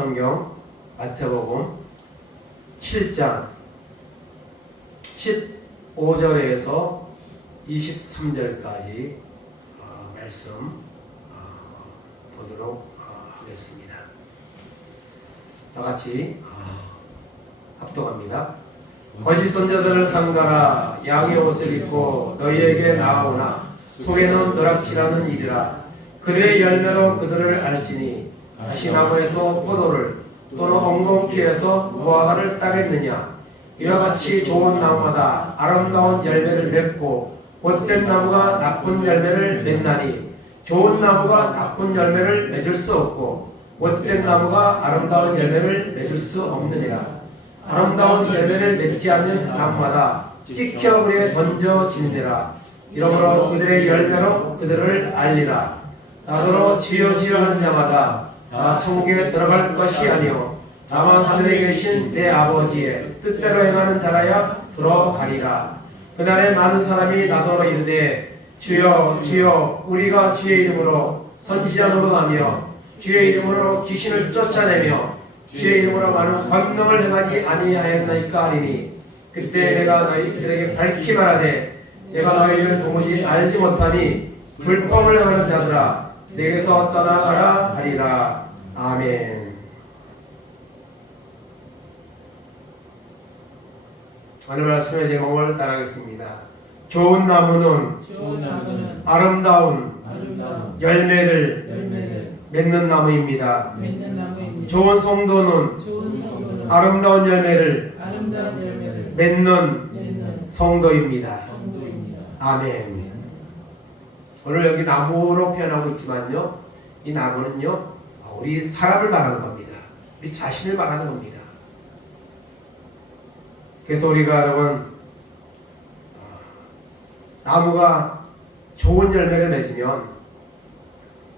성경 마태복음 7장 15절에서 23절까지 말씀 보도록 하겠습니다. 다 같이 합독합니다. 거짓 선자들을 삼가라. 양의 옷을 입고 너희에게 나아오나 속에는 노략질하는 일이라. 그들의 열매로 그들을 알지니 가시나무에서 포도를 또는 엉겅퀴에서 무화과를 따겠느냐. 이와 같이 좋은 나무마다 아름다운 열매를 맺고 못된 나무가 나쁜 열매를 맺나니 좋은 나무가 나쁜 열매를 맺을 수 없고 못된 나무가 아름다운 열매를 맺을 수 없느니라. 아름다운 열매를 맺지 않는 나무마다 찍혀 불에 던져지느니라. 이러므로 그들의 열매로 그들을 알리라. 나더러 주여 주여 하는 자마다 다 천국에 들어갈 것이 아니요 다만 하늘에 계신 내 아버지의 뜻대로 행하는 자라야 들어가리라. 그날에 많은 사람이 나더러 이르되 주여 주여 우리가 주의 이름으로 선지자 노릇하며 주의 이름으로 귀신을 쫓아내며 주의 이름으로 많은 권능을 행하지 아니하였나이까 하리니 그때 내가 너희들에게 밝히 말하되 내가 너희를 도무지 알지 못하니 불법을 행하는 자들아 내게서 떠나가라 하리라. 아멘. 오늘 말씀의 제목을 따라하겠습니다. 좋은 나무는 아름다운 열매를 맺는 나무입니다. 좋은 성도는 아름다운 열매를 맺는 성도입니다. 아멘. 오늘 여기 나무로 표현하고 있지만요, 이 나무는요 우리 사람을 말하는 겁니다. 우리 자신을 말하는 겁니다. 그래서 우리가 여러분 나무가 좋은 열매를 맺으면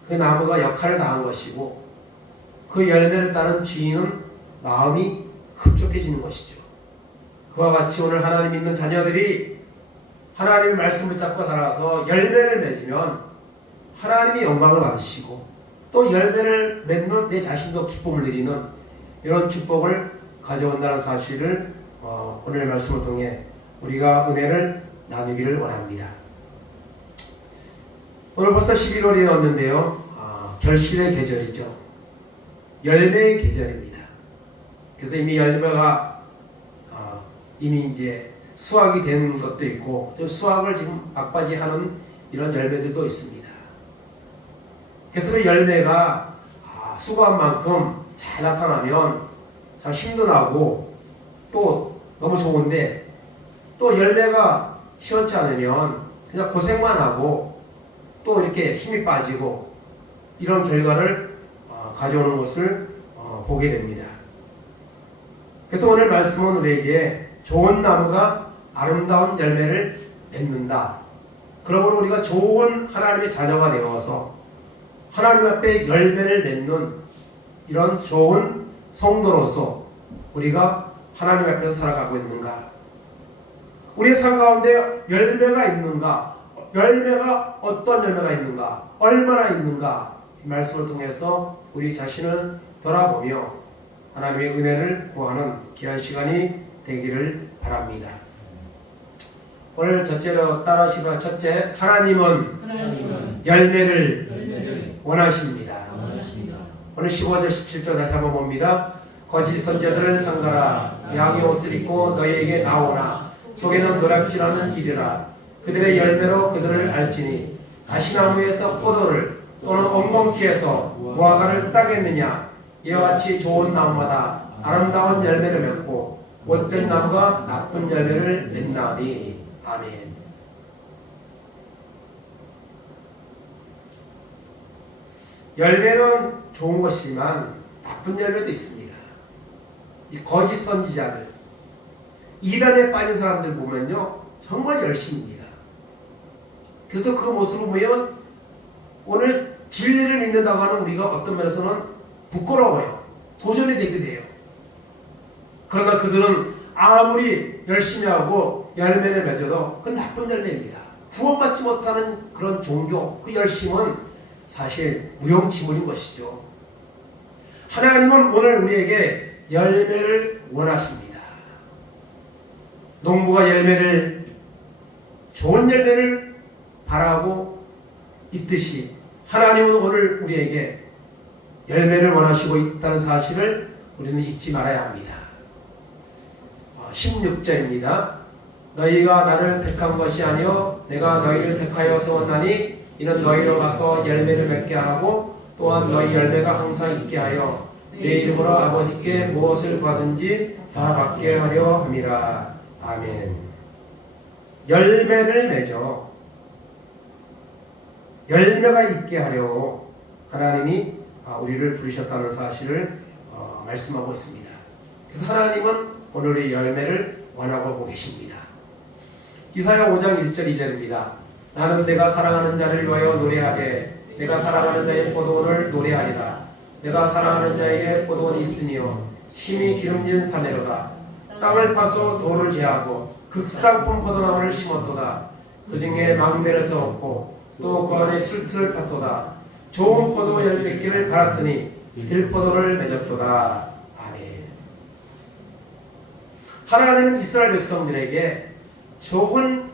그 나무가 역할을 다한 것이고 그 열매를 따른 주인은 마음이 흡족해지는 것이죠. 그와 같이 오늘 하나님 믿는 자녀들이 하나님의 말씀을 잡고 살아가서 열매를 맺으면 하나님이 영광을 받으시고 또 열매를 맺는 내 자신도 기쁨을 누리는 이런 축복을 가져온다는 사실을 오늘 말씀을 통해 우리가 은혜를 나누기를 원합니다. 오늘 벌써 11월이 되었는데요. 결실의 계절이죠. 열매의 계절입니다. 그래서 이미 열매가 이미 이제 수확이 된 것도 있고 좀 수확을 지금 막바지하는 이런 열매들도 있습니다. 그래서 그 열매가 수고한 만큼 잘 나타나면 참 힘도 나고 또 너무 좋은데 또 열매가 시원치 않으면 그냥 고생만 하고 또 이렇게 힘이 빠지고 이런 결과를 가져오는 것을 보게 됩니다. 그래서 오늘 말씀은 우리에게 좋은 나무가 아름다운 열매를 맺는다. 그러므로 우리가 좋은 하나님의 자녀가 되어서 하나님 앞에 열매를 맺는 이런 좋은 성도로서 우리가 하나님 앞에서 살아가고 있는가? 우리의 삶 가운데 열매가 있는가? 열매가 어떤 열매가 있는가? 얼마나 있는가? 이 말씀을 통해서 우리 자신을 돌아보며 하나님의 은혜를 구하는 귀한 시간이 되기를 바랍니다. 오늘 첫째로 따라하시면 첫째, 하나님은 열매를 원하십니다. 오늘 15절 17절 다시 한번 봅니다. 거짓 선자들을 삼가라. 양의 옷을 입고 너희에게 나오나 속에는 노략질하는 일이라. 그들의 열매로 그들을 알지니 가시나무에서 포도를 또는 엉겅퀴에서 무화과를 따겠느냐. 이와 같이 좋은 나무마다 아름다운 열매를 맺고 못된 나무가 나쁜 열매를 맺나니. 아멘. 열매는 좋은 것이지만 나쁜 열매도 있습니다. 이 거짓 선지자들, 이단에 빠진 사람들 보면요 정말 열심입니다. 그래서 그 모습을 보면 오늘 진리를 믿는다고 하는 우리가 어떤 면에서는 부끄러워요. 도전이 되기도 해요. 그러나 그들은 아무리 열심히 하고 열매를 맺어도 그건 나쁜 열매입니다. 구원받지 못하는 그런 종교, 그 열심은 사실 무용지물인 것이죠. 하나님은 오늘 우리에게 열매를 원하십니다. 농부가 좋은 열매를 바라고 있듯이 하나님은 오늘 우리에게 열매를 원하시고 있다는 사실을 우리는 잊지 말아야 합니다. 16절입니다. 너희가 나를 택한 것이 아니요 내가 너희를 택하여 세웠나니 이는 너희로 가서 열매를 맺게 하고 또한 너희 열매가 항상 있게 하여 내 이름으로 아버지께 무엇을 받든지 다 받게 하려 함이라. 아멘. 열매를 맺어 열매가 있게 하려 하나님이 우리를 부르셨다는 사실을 말씀하고 있습니다. 그래서 하나님은 오늘의 열매를 원하고 계십니다. 이사야 5장 1절 2절입니다. 나는 내가 사랑하는 자를 위하여 노래하되 내가 사랑하는 자의 포도원을 노래하리라. 내가 사랑하는 자에게 포도원이 있으며 힘이 기름진 사내로다. 땅을 파서 돌을 제하고 극상품 포도나무를 심었도다. 그 중에 망대를 세웠고 또 그 안에 술틀을 팠도다. 좋은 포도 열매기를 바랐더니 들포도를 맺었도다. 아멘. 하나님은 이스라엘 백성들에게 좋은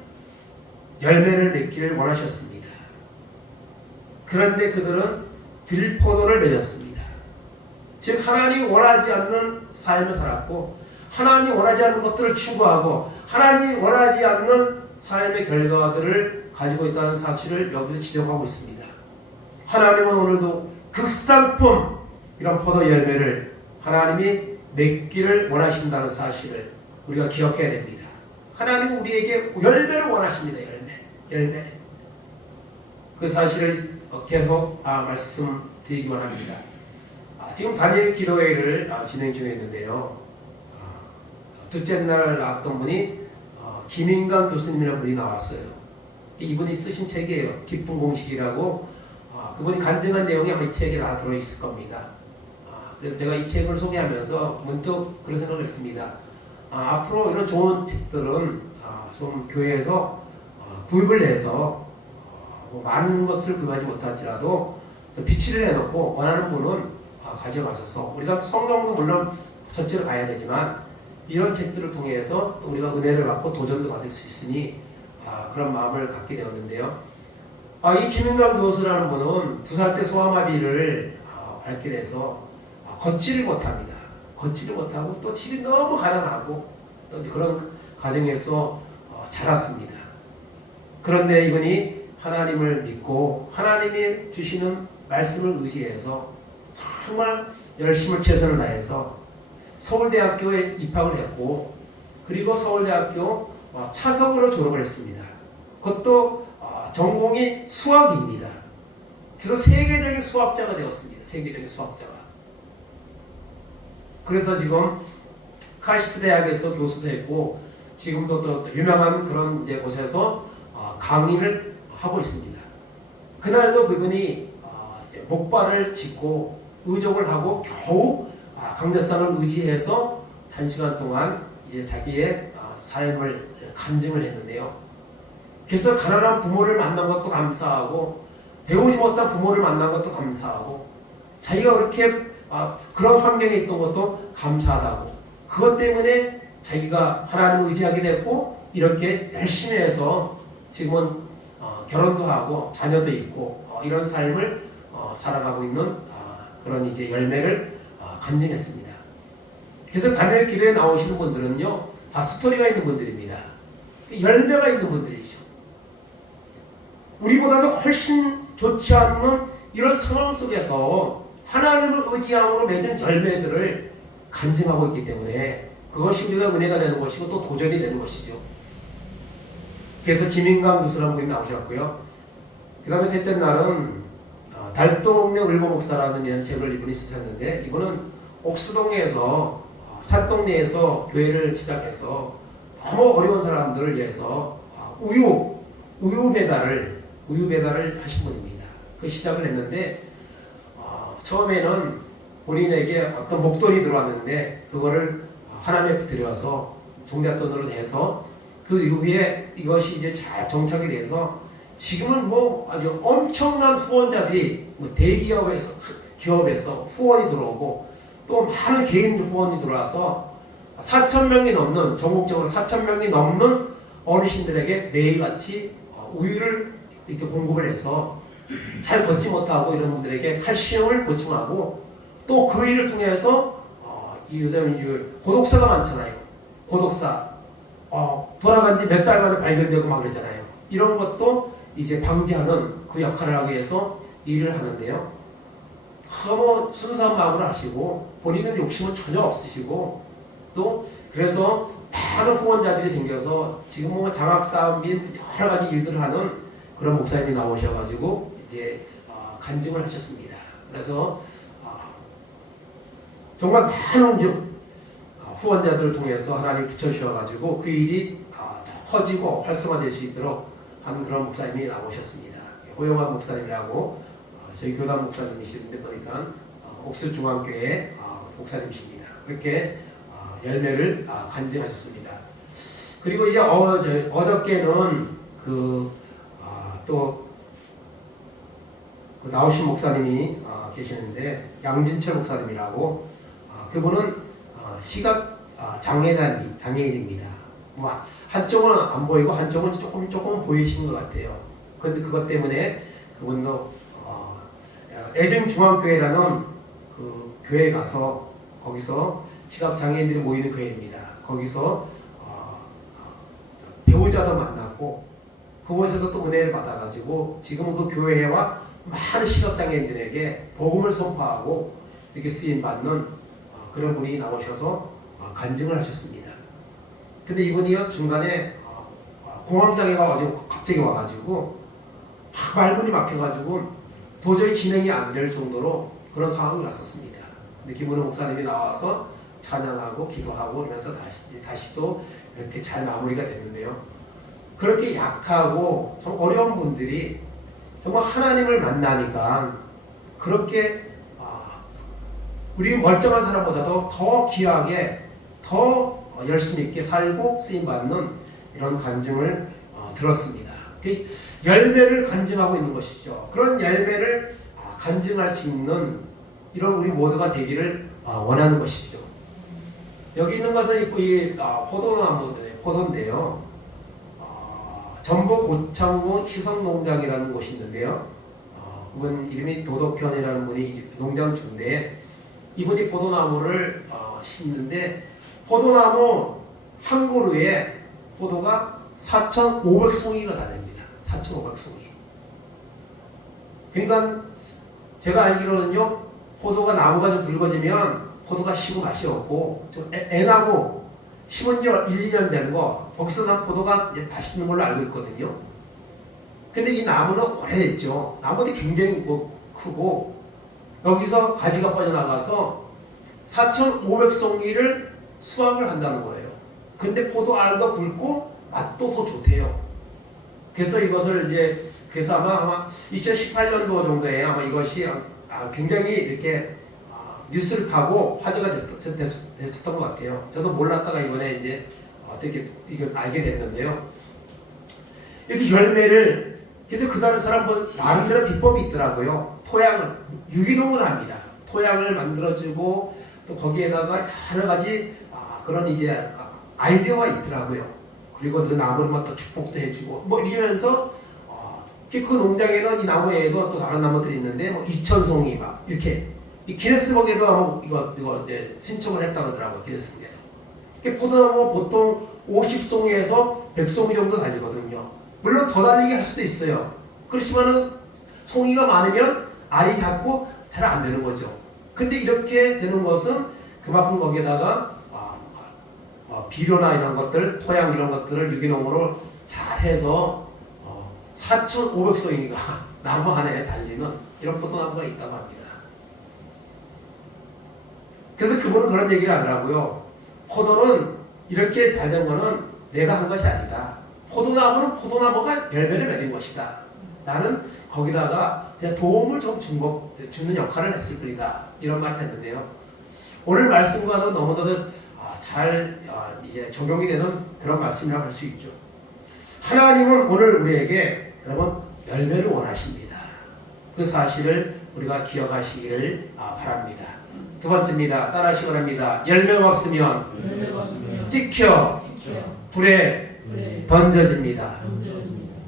열매를 맺기를 원하셨습니다. 그런데 그들은 들포도를 맺었습니다. 즉 하나님이 원하지 않는 삶을 살았고 하나님이 원하지 않는 것들을 추구하고 하나님이 원하지 않는 삶의 결과들을 가지고 있다는 사실을 여기서 지적하고 있습니다. 하나님은 오늘도 극상품 이런 포도 열매를 하나님이 맺기를 원하신다는 사실을 우리가 기억해야 됩니다. 하나님은 우리에게 열매를 원하십니다. 열매. 그 사실을 계속 말씀드리기 원합니다. 지금 단일 기도회를 진행 중에 있는데요. 둘째 날 나왔던 분이 김인강 교수님이라는 분이 나왔어요. 이분이 쓰신 책이에요. 깊은 공식이라고. 그분이 간증한 내용이 아마 이 책에 다 들어있을 겁니다. 그래서 제가 이 책을 소개하면서 문득 그런 생각을 했습니다. 앞으로 이런 좋은 책들은 좀 교회에서 구입을 해서 많은 것을 구입하지 못할지라도 비치를 해놓고 원하는 분은 가져가셔서 우리가 성경도 물론 전체를 봐야 되지만 이런 책들을 통해서 또 우리가 은혜를 받고 도전도 받을 수 있으니 그런 마음을 갖게 되었는데요. 이 김인강 교수라는 분은 2살 때 소아마비를 앓게 돼서 걷지를 못합니다. 걷지를 못하고 또 집이 너무 가난하고 또 그런 가정에서 자랐습니다. 그런데 이분이 하나님을 믿고 하나님이 주시는 말씀을 의지해서 정말 열심을 최선을 다해서 서울대학교에 입학을 했고 그리고 서울대학교 차석으로 졸업을 했습니다. 그것도 전공이 수학입니다. 그래서 세계적인 수학자가 되었습니다. 세계적인 수학자가. 그래서 지금 카이스트 대학에서 교수도 했고 지금도 또 유명한 그런 곳에서 강의를 하고 있습니다. 그날도 그분이 목발을 짚고 의족을 하고 겨우 강대상을 의지해서 1시간 동안 이제 자기의 삶을 간증을 했는데요. 그래서 가난한 부모를 만난 것도 감사하고 배우지 못한 부모를 만난 것도 감사하고 자기가 그렇게 그런 환경에 있던 것도 감사하다고 그것 때문에 자기가 하나님을 의지하게 됐고 이렇게 열심히 해서 지금은 결혼도 하고 자녀도 있고 이런 삶을 살아가고 있는 그런 이제 열매를 간증했습니다. 그래서 간증 기도에 나오시는 분들은요 다 스토리가 있는 분들입니다. 열매가 있는 분들이죠. 우리보다도 훨씬 좋지 않는 이런 상황 속에서 하나님을 의지함으로 맺은 열매들을 간증하고 있기 때문에 그것이 우리가 은혜가 되는 것이고 또 도전이 되는 것이죠. 그래서 김인강 교수라는 분이 나오셨고요. 그 다음에 셋째 날은 달동네 을보 목사라는 연책을 이분이 쓰셨는데 이분은 옥수동에서 산동네에서 교회를 시작해서 너무 어려운 사람들을 위해서 우유 배달을 하신 분입니다. 그 시작을 했는데 처음에는 본인에게 어떤 목돈이 들어왔는데 그거를 하나님께 드려서 종잣돈으로 내서 그 이후에 이것이 이제 잘 정착이 돼서 지금은 뭐 아주 엄청난 후원자들이 뭐 대기업에서 기업에서 후원이 들어오고 또 많은 개인 후원이 들어와서 4,000명이 넘는, 전국적으로 4,000명이 넘는 어르신들에게 매일같이 우유를 이렇게 공급을 해서 잘 걷지 못하고 이런 분들에게 칼슘을 보충하고, 또 그 일을 통해서 요즘 고독사가 많잖아요. 고독사 돌아간 지 몇 달 만에 발견되고 막 그러잖아요. 이런 것도 이제 방지하는 그 역할을 하기 위해서 일을 하는데요. 너무 순수한 마음으로 하시고 본인은 욕심은 전혀 없으시고, 또 그래서 많은 후원자들이 생겨서 지금 뭐 장학사업 및 여러 가지 일들을 하는 그런 목사님이 나오셔가지고 이제 간증을 하셨습니다. 그래서 정말 많은 후원자들을 통해서 하나님 붙여주셔가지고 그 일이 더 커지고 활성화될 수 있도록 하는 그런 목사님이 나오셨습니다. 호영환 목사님이라고 저희 교단 목사님이시는데 보니까 옥수중앙교회 목사님이십니다. 그렇게 열매를 간증하셨습니다. 그리고 이제 어저께는 또 나오신 목사님이 계시는데, 양진철 목사님이라고, 그분은 시각 장애인입니다. 뭐 한쪽은 안 보이고 한쪽은 조금 보이시는 것 같아요. 그런데 그것 때문에 그분도 애정중앙교회라는 그 교회에 가서, 거기서 시각 장애인들이 모이는 교회입니다. 거기서 배우자도 만났고 그곳에서 또 은혜를 받아가지고 지금은 그 교회와 많은 시각장애인들에게 복음을 선포하고 이렇게 쓰임받는 그런 분이 나오셔서 간증을 하셨습니다. 근데 이분이요, 중간에 공황장애가 갑자기 와가지고 말문이 막혀가지고 도저히 진행이 안 될 정도로 그런 상황이 왔었습니다. 근데 김은호 목사님이 나와서 찬양하고 기도하고 이러면서 다시 또 이렇게 잘 마무리가 됐는데요. 그렇게 약하고 좀 어려운 분들이 정말 하나님을 만나니까 그렇게 우리 멀쩡한 사람보다도 더 귀하게, 더 열심히 있게 살고 쓰임받는 이런 간증을 들었습니다. 그 열매를 간증하고 있는 것이죠. 그런 열매를 간증할 수 있는 이런 우리 모두가 되기를 원하는 것이죠. 여기 있는 것은 이 포도인데요. 전북 고창군 희성농장이라는 곳이 있는데요. 그분 이름이 도덕현이라는 분이 농장 주인데, 이분이 포도나무를 심는데, 포도나무 한 그루에 포도가 4,500송이가 다 됩니다. 4,500송이. 그러니까 제가 알기로는요, 포도가 나무가 좀 붉어지면 포도가 시고 맛이 없고, 좀 애나고 심은 지 1, 2년 된 거, 거기서 난 포도가 이제 맛있는 걸로 알고 있거든요. 근데 이 나무는 오래됐죠. 나무는 굉장히 크고, 여기서 가지가 빠져나가서 4,500송이를 수확을 한다는 거예요. 근데 포도 알도 굵고 맛도 더 좋대요. 그래서 이것을 그래서 아마 2018년도 정도에 아마 이것이 굉장히 이렇게 뉴스를 타고 화제가 됐었던 것 같아요. 저도 몰랐다가 이번에 이제 어떻게 이걸 알게 됐는데요. 이렇게 열매를, 그래서 그 다른 사람 나름대로 비법이 있더라고요. 토양을 유기농을 합니다. 토양을 만들어주고 또 거기에다가 여러 가지 그런 이제 아이디어가 있더라고요. 그리고 그 나무를 또 축복도 해주고 뭐 이러면서 그 농장에는 이 나무 외에도 또 다른 나무들이 있는데 뭐 2,000송이 막 이렇게 이 기네스북에도 이거 이제 신청을 했다고 하더라고요. 기네스북에도. 포도나무 보통 50송이에서 100송이 정도 달리거든요. 물론 더 달리게 할 수도 있어요. 그렇지만은 송이가 많으면 알이 작고 잘 안 되는 거죠. 근데 이렇게 되는 것은 그만큼 거기에다가 비료나 이런 것들, 토양 이런 것들을 유기농으로 잘 해서 4,500송이가 나무 안에 달리는 이런 포도나무가 있다고 합니다. 그래서 그분은 그런 얘기를 하더라고요. 포도는 이렇게 잘 된 거는 내가 한 것이 아니다. 포도나무는 포도나무가 열매를 맺은 것이다. 나는 거기다가 그냥 도움을 좀 주는 역할을 했을 뿐이다. 이런 말을 했는데요. 오늘 말씀과도 너무나도 잘 이제 적용이 되는 그런 말씀이라고 할 수 있죠. 하나님은 오늘 우리에게 여러분 열매를 원하십니다. 그 사실을 우리가 기억하시기를 바랍니다. 두 번째입니다. 따라하시기 바랍니다. 열매가 없으면 찍혀 불에 던져집니다.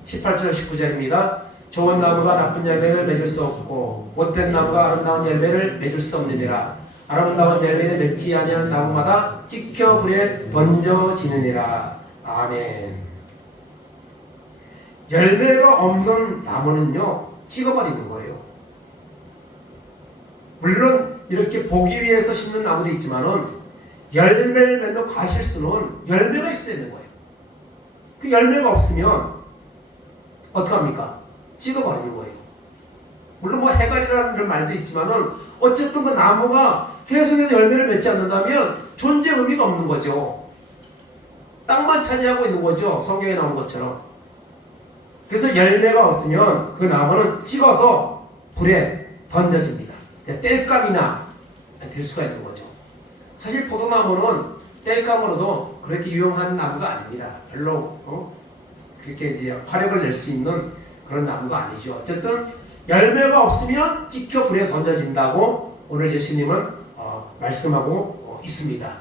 18절 19절입니다. 좋은 나무가 나쁜 열매를 맺을 수 없고 못된 나무가 아름다운 열매를 맺을 수 없느니라. 아름다운 열매를 맺지 아니한 나무마다 찍혀 불에 던져지느니라. 아멘. 열매가 없는 나무는요, 찍어버리는 거예요. 물론 이렇게 보기 위해서 심는 나무도 있지만은 열매를 맺는 과실수는 열매가 있어야 되는 거예요. 그 열매가 없으면 어떡합니까? 찍어버리는 거예요. 물론 뭐 해갈이라는 그런 말도 있지만은 어쨌든 그 나무가 계속해서 열매를 맺지 않는다면 존재 의미가 없는 거죠. 땅만 차지하고 있는 거죠. 성경에 나온 것처럼. 그래서 열매가 없으면 그 나무는 찍어서 불에 던져집니다. 땔감이나 될 수가 있는 거죠. 사실 포도나무는 땔감으로도 그렇게 유용한 나무가 아닙니다. 별로 그렇게 이제 화력을 낼 수 있는 그런 나무가 아니죠. 어쨌든 열매가 없으면 찍혀 불에 던져진다고 오늘 예수님은 말씀하고 있습니다.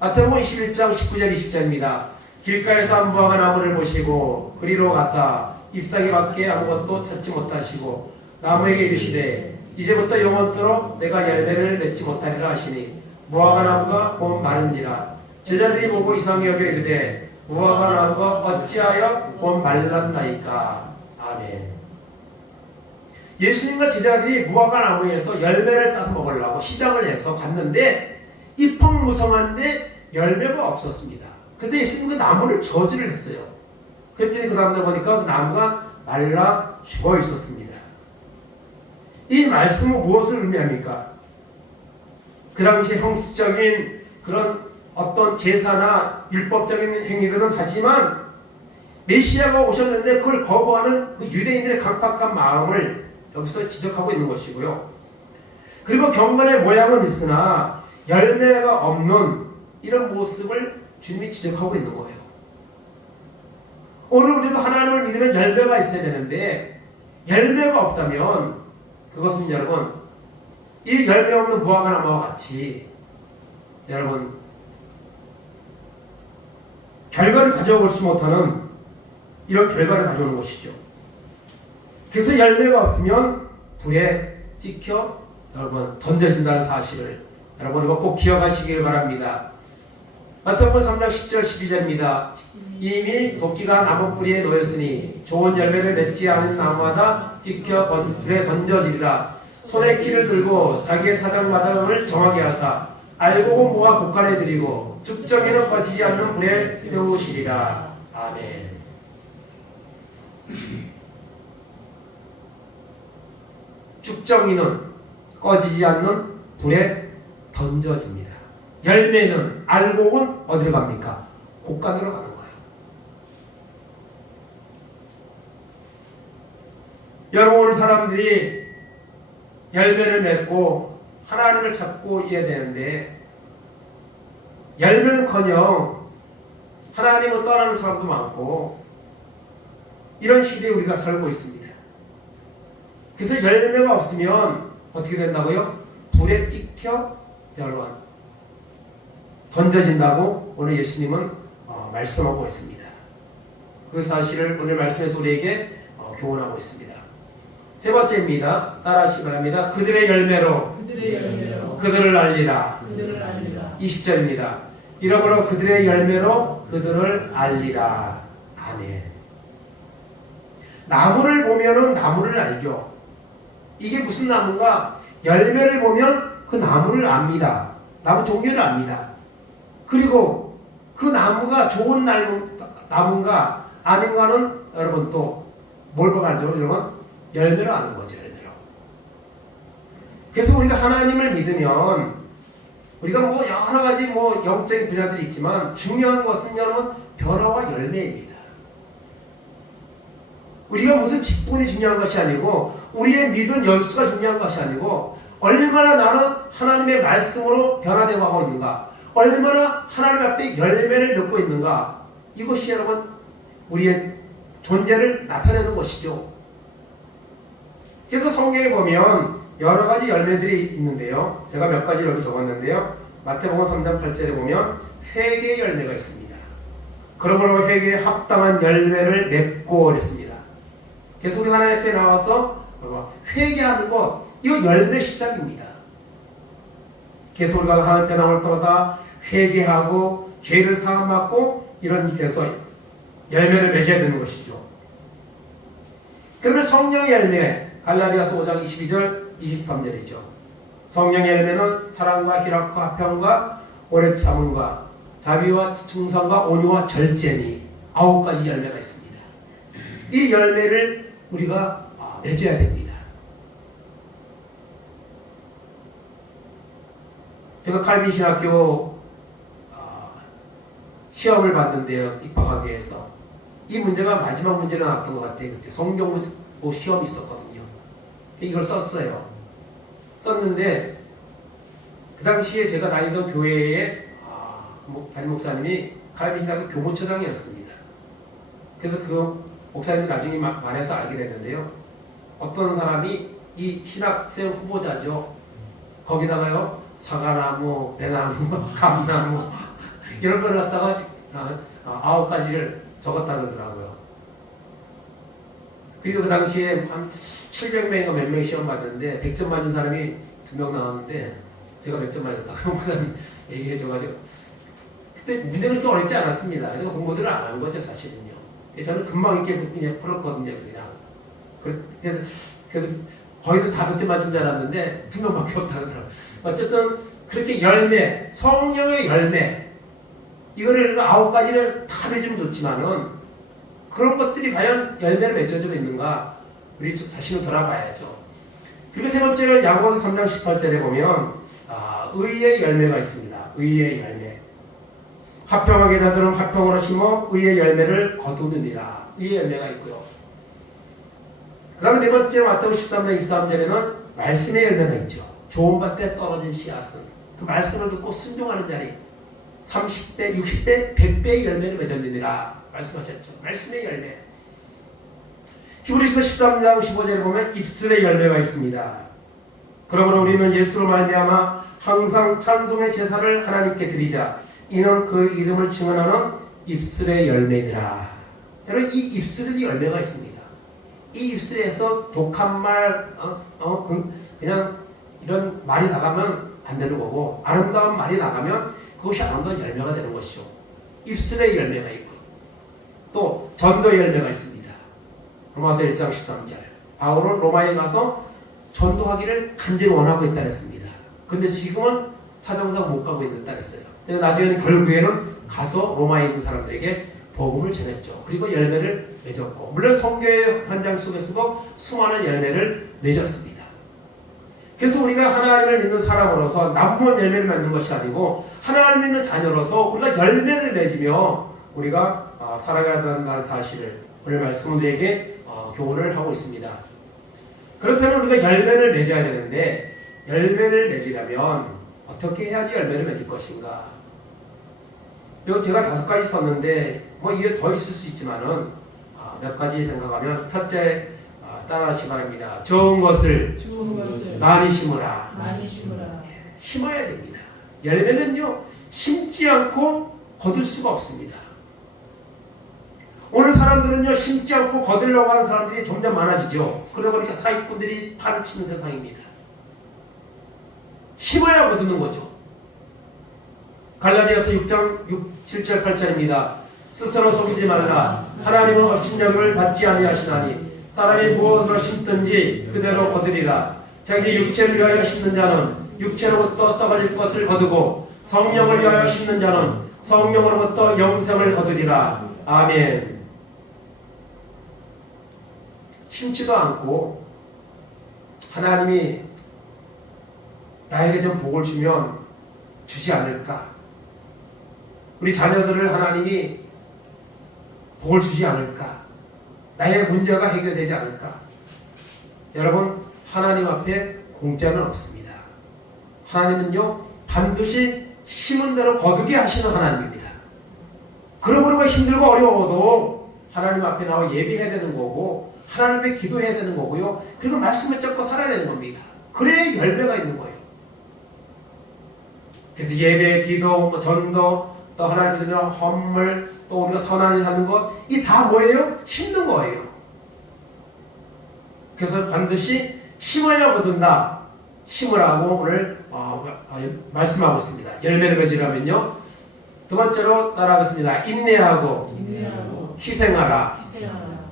마태복음 21장 19절 20절입니다. 길가에서 한 무화과 나무를 보시고 그리로 가사 잎사귀 밖에 아무것도 찾지 못하시고 나무에게 이르시되 이제부터 영원토록 내가 열매를 맺지 못하리라 하시니 무화과 나무가 곧 마른지라. 제자들이 보고 이상히 여겨 이르되 무화과 나무가 어찌하여 곧 말랐나이까. 아멘. 예수님과 제자들이 무화과 나무에서 열매를 따서 먹으려고 시작을 해서 갔는데 잎은 무성한데 열매가 없었습니다. 그래서 예수님은 그 나무를 저주를 했어요. 그랬더니 그 다음날 보니까 그 나무가 말라 죽어 있었습니다. 이 말씀은 무엇을 의미합니까? 그 당시 형식적인 그런 어떤 제사나 율법적인 행위들은 하지만 메시아가 오셨는데 그걸 거부하는 그 유대인들의 강팍한 마음을 여기서 지적하고 있는 것이고요. 그리고 경건의 모양은 있으나 열매가 없는 이런 모습을 주님이 지적하고 있는 거예요. 오늘 우리도 하나님을 믿으면 열매가 있어야 되는데 열매가 없다면 그것은 여러분 이 열매 없는 무화과 나무와 같이 여러분 결과를 가져오지 못하는 이런 결과를 가져오는 것이죠. 그래서 열매가 없으면 불에 찍혀 여러분 던져진다는 사실을 여러분 이거 꼭 기억하시길 바랍니다. 마태복음 3장 10절 12절입니다. 이미 도끼가 나무 뿌리에 놓였으니 좋은 열매를 맺지 않은 나무마다 찍혀 불에 던져지리라. 손에 키를 들고 자기의 타작마당을 정하게 하사 알고 모아 곡간에 드리고 죽정이는 꺼지지 않는 불에 태우시리라. 아멘. 죽정이는 꺼지지 않는 불에 던져집니다. 열매는 알곡은 어디로 갑니까? 곡간으로 가는 거예요. 여러분 오늘 사람들이 열매를 맺고 하나님을 찾고 이래야 되는데 열매는커녕 하나님을 떠나는 사람도 많고 이런 시대에 우리가 살고 있습니다. 그래서 열매가 없으면 어떻게 된다고요? 불에 찍혀 여러분 던져진다고 오늘 예수님은 말씀하고 있습니다. 그 사실을 오늘 말씀에서 우리에게 교훈하고 있습니다. 세 번째입니다. 따라하시기 바랍니다. 그들의 열매로 그들을 알리라. 20절입니다. 이러므로 그들의 열매로 그들을 알리라. 아멘. 나무를 보면은 나무를 알죠. 이게 무슨 나무인가? 열매를 보면 그 나무를 압니다. 나무 종류를 압니다. 그리고 그 나무가 좋은 나무인가 아닌가는 여러분 또 뭘 보고 알죠? 여러분 열매로 아는 거죠. 열매로. 그래서 우리가 하나님을 믿으면 우리가 뭐 여러 가지 뭐 영적인 분야들이 있지만 중요한 것은 여러분 변화와 열매입니다. 우리가 무슨 직분이 중요한 것이 아니고 우리의 믿은 열수가 중요한 것이 아니고 얼마나 나는 하나님의 말씀으로 변화되고 가고 있는가, 얼마나 하나님 앞에 열매를 맺고 있는가, 이것이 여러분 우리의 존재를 나타내는 것이죠. 그래서 성경에 보면 여러 가지 열매들이 있는데요. 제가 몇 가지 여기 적었는데요. 마태복음 3장 8절에 보면 회개의 열매가 있습니다. 그러므로 회개에 합당한 열매를 맺고 그랬습니다. 그래서 우리 하나님 앞에 나와서 회개하는 것, 이거 열매 시작입니다. 그래서 우리가 하나님 앞에 나올 때마다 회개하고 죄를 사함받고 이런 길에서 열매를 맺어야 되는 것이죠. 그러면 성령의 열매, 갈라디아서 5장 22절 23절이죠. 성령의 열매는 사랑과 희락과 화평과 오래 참음과 자비와 충성과 온유와 절제니 9가지 열매가 있습니다. 이 열매를 우리가 맺어야 됩니다. 제가 칼빈 신학교 시험을 봤는데요. 입학하기 위해서 이 문제가 마지막 문제로 나왔던 것 같아요. 그때 성경 시험이 있었거든요. 이걸 썼어요. 썼는데 그 당시에 제가 다니던 교회에 담임 목사님이 칼빈 신학교 교무처장이었습니다. 그래서 그 목사님이 나중에 말해서 알게 됐는데요. 어떤 사람이 이 신학생 후보자죠. 거기다가요 사과나무, 배나무, 감나무 이런 걸 갖다가 9가지를 적었다 그러더라고요. 그리고 그 당시에 한 700명인가 몇 명 시험 봤는데 100점 맞은 사람이 2명 나왔는데 제가 100점 맞았다고 목사님 얘기해줘가지고 그때 문제가 그렇게 어렵지 않았습니다. 그래서 공부들을 안 한 거죠 사실은요. 저는 금방 이렇게 그냥 풀었거든요. 그래서 거의 다 100점 맞은 줄 알았는데 2명밖에 없다 그러더라고요. 어쨌든 그렇게 열매, 성령의 열매 이거를 9가지를 다 맺으면 좋지만은 그런 것들이 과연 열매를 맺어지고 있는가 우리 다시는 돌아봐야죠. 그리고 세 번째는 야고보서 3장 18절에 보면 의의 열매가 있습니다. 의의 열매. 화평하게 자들은 화평으로 심어 의의 열매를 거두느니라. 의의 열매가 있고요. 그 다음에 네 번째 마태복음 13장 23절에는 말씀의 열매가 있죠. 좋은 밭에 떨어진 씨앗은 그 말씀을 듣고 순종하는 자리 30배, 60배, 100배의 열매를 맺었느니라 말씀하셨죠. 말씀의 열매. 히브리서 13장 15절에 보면 입술의 열매가 있습니다. 그러므로 우리는 예수로 말미암아 항상 찬송의 제사를 하나님께 드리자. 이는 그 이름을 증언하는 입술의 열매니라. 여러분 이 입술에도 열매가 있습니다. 이 입술에서 독한 말, 그냥 이런 말이 나가면 안 되는 거고 아름다운 말이 나가면 그것이 아름다운 열매가 되는 것이죠. 입술의 열매가 있고 또 전도의 열매가 있습니다. 로마서 1장 13절 바울은 로마에 가서 전도하기를 간절히 원하고 있다 했습니다. 근데 지금은 사정상 못 가고 있다 했어요. 그래서 나중에는 결국에는 가서 로마에 있는 사람들에게 복음을 전했죠. 그리고 열매를 맺었고 물론 선교의 현장 속에서도 수많은 열매를 맺었습니다. 그래서 우리가 하나님을 믿는 사람으로서 나무만 열매를 맺는 것이 아니고 하나님을 믿는 자녀로서 우리가 열매를 맺으며 우리가 살아가야 된다는 사실을 오늘 말씀 우리에게 교훈을 하고 있습니다. 그렇다면 우리가 열매를 맺어야 되는데 열매를 맺으려면 어떻게 해야지 열매를 맺을 것인가? 이거 제가 5가지 썼는데 이게 더 있을 수 있지만은 몇 가지 생각하면 첫째 따라하시 바랍니다. 좋은 것을 많이 심으라. 심어야 됩니다. 열매는요 심지 않고 거둘 수가 없습니다. 오늘 사람들은요 심지 않고 거두려고 하는 사람들이 점점 많아지죠. 그러다 보니까 사기꾼들이 판을 치는 세상입니다. 심어야 거두는 거죠. 갈라디아서 6장 7절 8절입니다. 스스로 속이지 말라. 하나님은 업신여김을 받지 아니하시나니 사람이 무엇으로 심든지 그대로 거두리라. 자기 육체를 위하여 심는 자는 육체로부터 썩어질 것을 거두고 성령을 위하여 심는 자는 성령으로부터 영생을 거두리라. 아멘. 심지도 않고 하나님이 나에게 좀 복을 주면 주지 않을까? 우리 자녀들을 하나님이 복을 주지 않을까? 나의 문제가 해결되지 않을까? 여러분 하나님 앞에 공짜는 없습니다. 하나님은요 반드시 심은 대로 거두게 하시는 하나님입니다. 그러므로 우리가 힘들고 어려워도 하나님 앞에 나와 예배해야 되는 거고 하나님 앞에 기도해야 되는 거고요. 그리고 말씀을 잡고 살아야 되는 겁니다. 그래야 열매가 있는 거예요. 그래서 예배, 기도, 전도, 또 하나님께 드리는 헌물, 또 우리가 선한 일 하는 거, 이 다 뭐예요? 심는 거예요. 그래서 반드시 심어야 거둔다. 심으라고 오늘 말씀하고 있습니다. 열매를 맺으려면요. 두 번째로 따라하겠습니다. 인내하고 희생하라.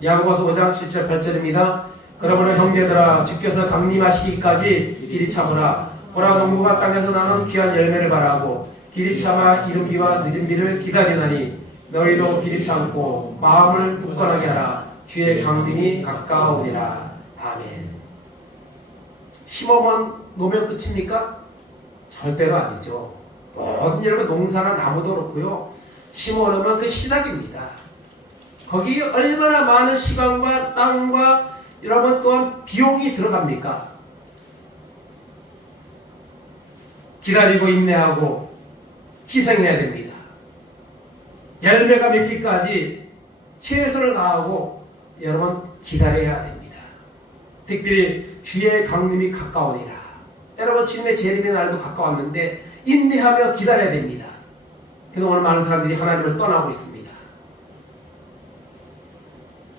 야고보서 5장 7절 8절입니다. 그러므로 형제들아 주께서 강림하시기까지 길이 참으라. 보라 농부가 땅에서 나는 귀한 열매를 바라고 길이 참아 이른 비와 늦은 비를 기다리나니 너희도 길이 참고 마음을 굳건하게 하라. 주의 강림이 가까우니라. 아멘. 심어만 놓으면 끝입니까? 절대로 아니죠. 모든 여러분 농사나 나무도 그렇고요. 심어놓으면 그 시작입니다. 거기에 얼마나 많은 시간과 땅과 여러분 또한 비용이 들어갑니까? 기다리고 인내하고 희생해야 됩니다. 열매가 맺기까지 최선을 다하고 여러분 기다려야 됩니다. 특별히 주의 강림이 가까우니라. 여러분 주님의 재림의 날도 가까웠는데 인내하며 기다려야 됩니다. 그래서 오늘 많은 사람들이 하나님을 떠나고 있습니다.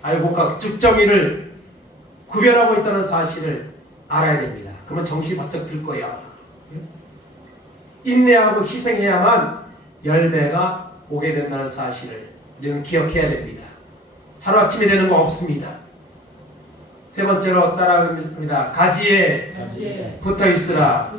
알고 측정일을 구별하고 있다는 사실을 알아야 됩니다. 그러면 정신이 바짝 들 거예요. 아마. 인내하고 희생해야만 열매가 오게 된다는 사실을 우리는 기억해야 됩니다. 하루아침에 되는 거 없습니다. 세 번째로 따라합니다. 가지에 붙어있으라.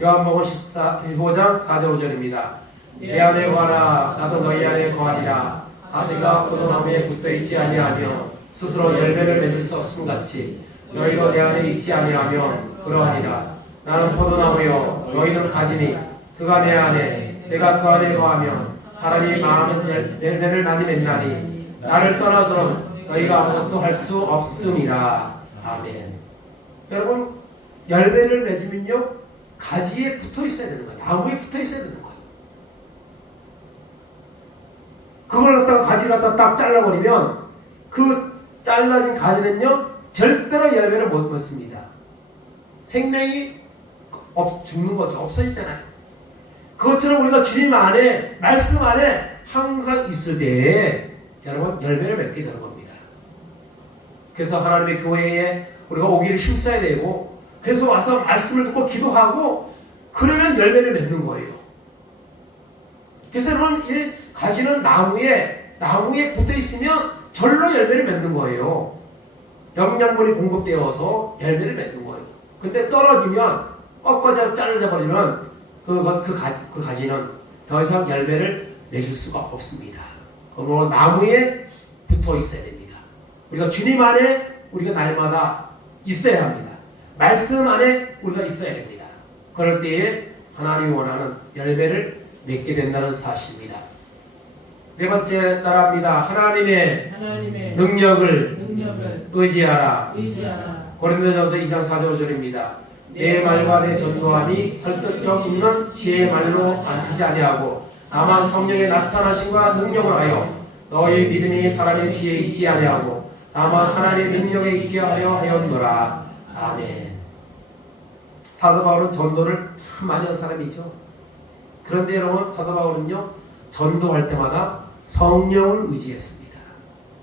요한복음 15장 4절 5절입니다. 내 안에 거하라 나도 너희 안에 거하리라. 가지가 포도나무에 붙어있지 아니하며 스스로 열매를 맺을 수 없음 같이 너희도 내 안에 있지 아니하며 그러하리라. 나는 포도나무요 너희는 가지니 그가 내 안에 내가 그 안에 거하며 사람이 많은 열매를 많이 맺나니 나를 떠나서는 너희가 아무것도 할 수 없음이라. 아멘. 여러분 열매를 맺으면요 가지에 붙어 있어야 되는 거예요. 나무에 붙어 있어야 되는 거예요. 그걸 갖다가 가지를 갖다가 딱 잘라버리면 그 잘라진 가지는요 절대로 열매를 못 맺습니다. 생명이 죽는 거죠. 없어지잖아요. 그것처럼 우리가 주님 안에 말씀 안에 항상 있을 때에 여러분 열매를 맺게 되는 겁니다. 그래서 하나님의 교회에 우리가 오기를 힘써야 되고 그래서 와서 말씀을 듣고 기도하고 그러면 열매를 맺는 거예요. 그래서 여러분 이 가지는 나무에 붙어 있으면 절로 열매를 맺는 거예요. 영양분이 공급되어서 열매를 맺는 거예요. 근데 떨어지면 꺾어져 잘라져 버리면 그 가지는 더 이상 열매를 맺을 수가 없습니다. 그러므로 나무에 붙어 있어야 됩니다. 우리가 주님 안에 우리가 날마다 있어야 합니다. 말씀 안에 우리가 있어야 됩니다. 그럴 때에 하나님이 원하는 열매를 맺게 된다는 사실입니다. 네 번째 따라합니다. 하나님의 능력을 의지하라. 고린도전서 2장 4절 5절입니다. 내 말과 내 전도함이 설득력 있는 지혜의 말로 하지 아니하고 다만 성령의 나타나심과 능력을 하여 너희 믿음이 사람의 지혜에 있지 아니하고 다만 하나님의 능력에 있게 하려 하였노라. 아멘. 사도 바울은 전도를 참 많이 한 사람이죠. 그런데 여러분 사도 바울은요 전도할 때마다 성령을 의지했습니다.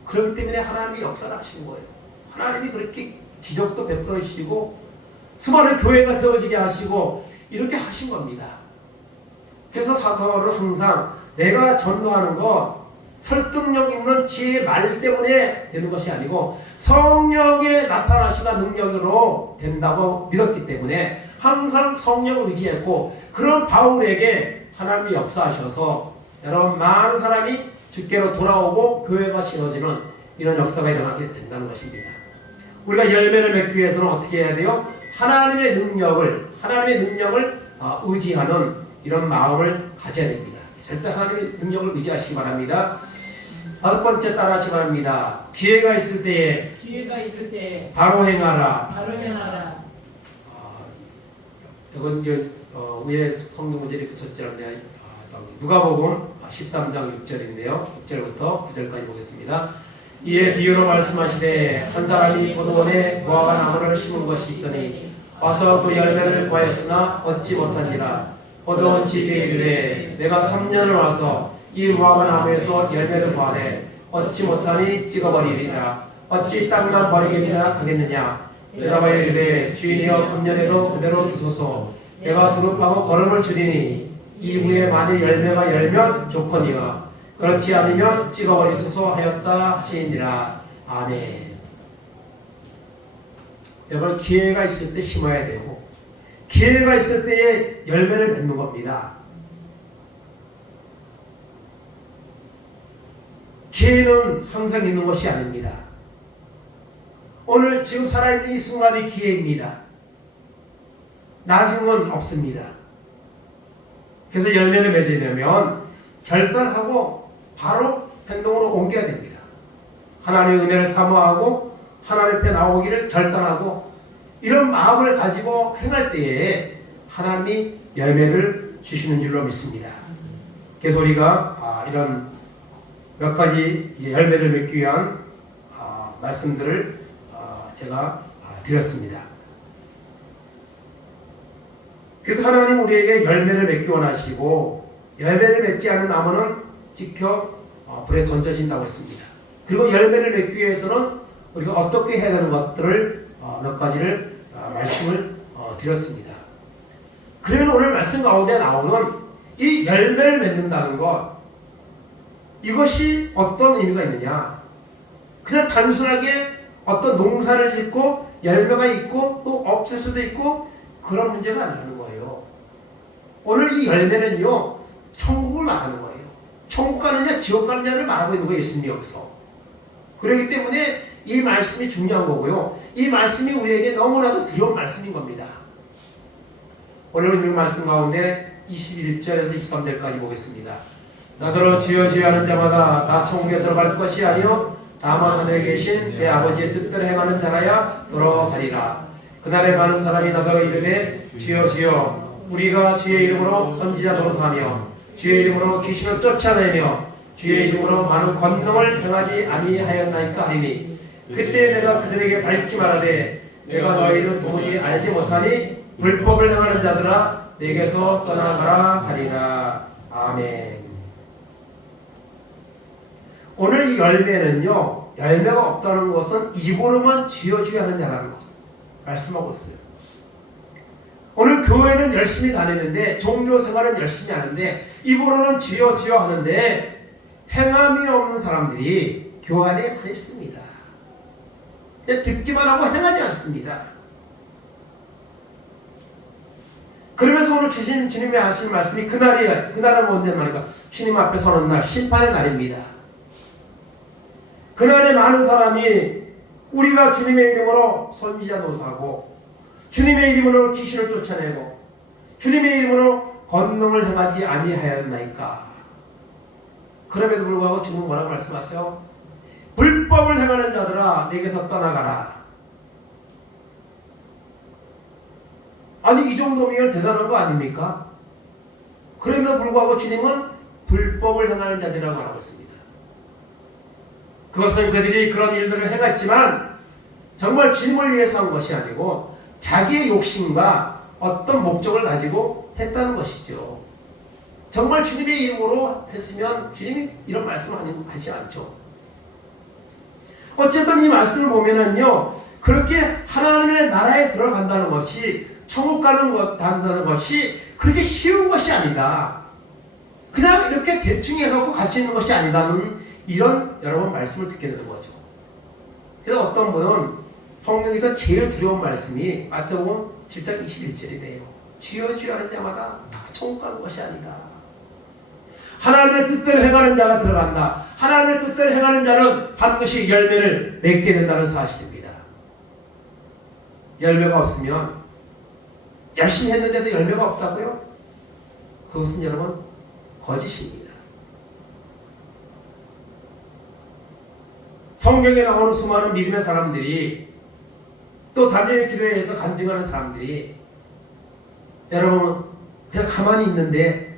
그렇기 때문에 하나님이 역사를 하신 거예요. 하나님이 그렇게 기적도 베풀어 주시고 수많은 교회가 세워지게 하시고 이렇게 하신 겁니다. 그래서 사도 바울은 항상 내가 전도하는 건 설득력 있는 지혜의 말 때문에 되는 것이 아니고 성령의 나타나시가 능력으로 된다고 믿었기 때문에 항상 성령을 의지했고 그런 바울에게 하나님이 역사하셔서 여러분 많은 사람이 주께로 돌아오고 교회가 세워지는 이런 역사가 일어나게 된다는 것입니다. 우리가 열매를 맺기 위해서는 어떻게 해야 돼요? 하나님의 능력을 의지하는 이런 마음을 가져야 됩니다. 절대 하나님의 능력을 의지하시기 바랍니다. 다섯 번째 따라하시기 바랍니다. 기회가 있을 때에 바로 행하라. 이건 이제 위에 성경 구절이 붙였지 않나요? 누가복음 13장 6절인데요. 6절부터 9절까지 보겠습니다. 이에 비유로 말씀하시되 한 사람이 포도원에 무화과 나무를 심은 것이 있더니 와서 그 열매를 구하였으나 얻지 못한지라. 얻어온 집에 이르되 내가 3년을 와서 이 무화과 나무에서 열매를 구하되 얻지 못하니 찍어버리리라. 어찌 땅만 버리겠느냐 하겠느냐. 대답하여 이르되 주인이여 금년에도 그대로 두소서. 내가 두릅하고 거름을 주리니 이후에 만일 열매가 열면 좋거니와 그렇지 않으면 찍어버리소서 하였다 하시니라. 아멘. 여러분, 기회가 있을 때 심어야 되고 기회가 있을 때에 열매를 맺는 겁니다. 기회는 항상 있는 것이 아닙니다. 오늘 지금 살아있는 이 순간이 기회입니다. 나중은 없습니다. 그래서 열매를 맺으려면 결단하고 바로 행동으로 옮겨야 됩니다. 하나님의 은혜를 사모하고 하나님 앞에 나오기를 결단하고 이런 마음을 가지고 행할 때에 하나님이 열매를 주시는 줄로 믿습니다. 그래서 우리가 이런 몇 가지 열매를 맺기 위한 말씀들을 제가 드렸습니다. 그래서 하나님 우리에게 열매를 맺기 원하시고 열매를 맺지 않은 나무는 찍혀 불에 던져진다고 했습니다. 그리고 열매를 맺기 위해서는 우리가 어떻게 해야 되는 것들을 몇 가지를 말씀을 드렸습니다. 그러면 오늘 말씀 가운데 나오는 이 열매를 맺는다는 것, 이것이 어떤 의미가 있느냐? 그냥 단순하게 어떤 농사를 짓고 열매가 있고 또 없을 수도 있고 그런 문제가 아니라는 거예요. 오늘 이 열매는요, 천국을 말하는 거예요. 천국 가느냐 지옥 가느냐를 말하고 있는 거예요. 예수님이 여기서. 그렇기 때문에 이 말씀이 중요한 거고요. 이 말씀이 우리에게 너무나도 두려운 말씀인 겁니다. 오늘 읽은 말씀 가운데 21절에서 23절까지 보겠습니다. 나더러 주여 주여 하는 자마다 다 천국에 들어갈 것이 아니요 다만 하늘에 계신 내 아버지의 뜻대로 행하는 자라야 들어가리라. 그날에 많은 사람이 나더러 이르되 주여 주여 우리가 주의 이름으로 선지자 노릇하며 주의 이름으로 귀신을 쫓아내며 주의 이름으로 많은 권능을 행하지 아니하였나이까 하리니 그때 내가 그들에게 밝히 말하되 내가 너희를 도무지 알지 못하니 불법을 행하는 자들아 내게서 떠나가라 하리라. 아멘. 오늘 이 열매는요, 열매가 없다는 것은 입으로만 주여 주여 하는 자라는 것 말씀하고 있어요. 오늘 교회는 열심히 다니는데 종교생활은 열심히 하는데 입으로는 주여 주여 하는데 행함이 없는 사람들이 교회 안에 많이 있습니다. 듣기만 하고 행하지 않습니다. 그러면서 오늘 주님이 하시는 말씀이 그날이에요. 그날은 뭔데 말이까? 주님 앞에 서는 날, 심판의 날입니다. 그날에 많은 사람이 우리가 주님의 이름으로 선지자 노릇하고 주님의 이름으로 귀신을 쫓아내고 주님의 이름으로 권능을 행하지 아니하였나이까. 그럼에도 불구하고 주님은 뭐라고 말씀하세요? 불법을 행하는 자들아 내게서 떠나가라. 아니 이 정도면 대단한 거 아닙니까? 그럼에도 불구하고 주님은 불법을 행하는 자들이라고 말하고 있습니다. 그것은 그들이 그런 일들을 행했지만 정말 주님을 위해서 한 것이 아니고 자기의 욕심과 어떤 목적을 가지고 했다는 것이죠. 정말 주님의 이름으로 했으면 주님이 이런 말씀을 하지 않죠. 어쨌든 이 말씀을 보면은요, 그렇게 하나님의 나라에 들어간다는 것이, 천국 간다는 것이 그렇게 쉬운 것이 아니다. 그냥 이렇게 대충 해갖고 갈 수 있는 것이 아니다는 이런 여러분 말씀을 듣게 되는 거죠. 그래서 어떤 분은 성경에서 제일 두려운 말씀이 마태복음 7장 21절이래요. 주여 주여 하는 자마다 다 천국 가는 것이 아니다. 하나님의 뜻대로 행하는 자가 들어간다. 하나님의 뜻대로 행하는 자는 반드시 열매를 맺게 된다는 사실입니다. 열매가 없으면 열심히 했는데도 열매가 없다고요? 그것은 여러분 거짓입니다. 성경에 나오는 수많은 믿음의 사람들이 또 다니엘 기도회에서 간증하는 사람들이 여러분 그냥 가만히 있는데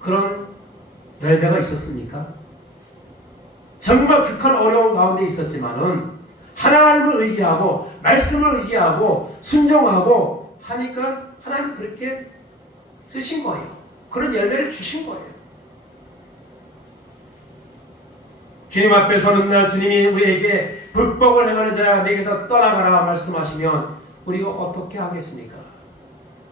그런 열매가 있었습니까? 정말 극한 어려운 가운데 있었지만은 하나님을 의지하고 말씀을 의지하고 순종하고 하니까 하나님 그렇게 쓰신 거예요. 그런 열매를 주신 거예요. 주님 앞에 서는 날 주님이 우리에게 불법을 행하는 자야 내게서 떠나가라 말씀하시면 우리가 어떻게 하겠습니까?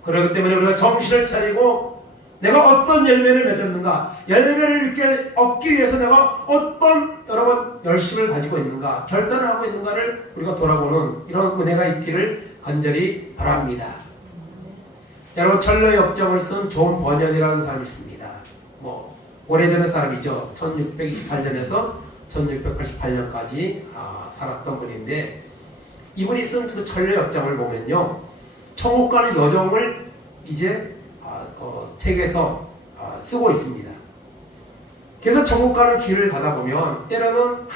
그렇기 때문에 우리가 정신을 차리고 내가 어떤 열매를 맺었는가, 열매를 이렇게 얻기 위해서 내가 어떤 여러분 열심을 가지고 있는가, 결단을 하고 있는가를 우리가 돌아보는 이런 은혜가 있기를 간절히 바랍니다. 여러분 철로 역정을 쓴 존 버년이라는 사람이 있습니다. 뭐 오래전의 사람이죠. 1628년에서 1688년까지 살았던 분인데 이분이 쓴 그 철로 역정을 보면요, 천국 가는 여정을 이제 책에서 쓰고 있습니다. 그래서 천국 가는 길을 가다 보면 때로는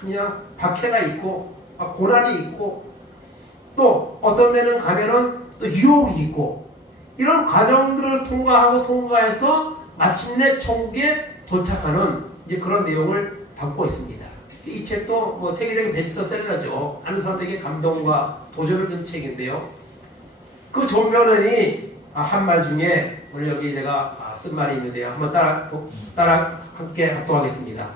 그냥 박해가 있고 고난이 있고 또 어떤 데는 가면은 또 유혹이 있고 이런 과정들을 통과해서 마침내 천국에 도착하는 이제 그런 내용을 담고 있습니다. 이 책도 뭐 세계적인 베스트셀러죠. 많은 사람들에게 감동과 도전을 준 책인데요. 그 존 버넌이 한 말 중에 오늘 여기 제가 쓴 말이 있는데요. 한번 따라 함께 합독하겠습니다.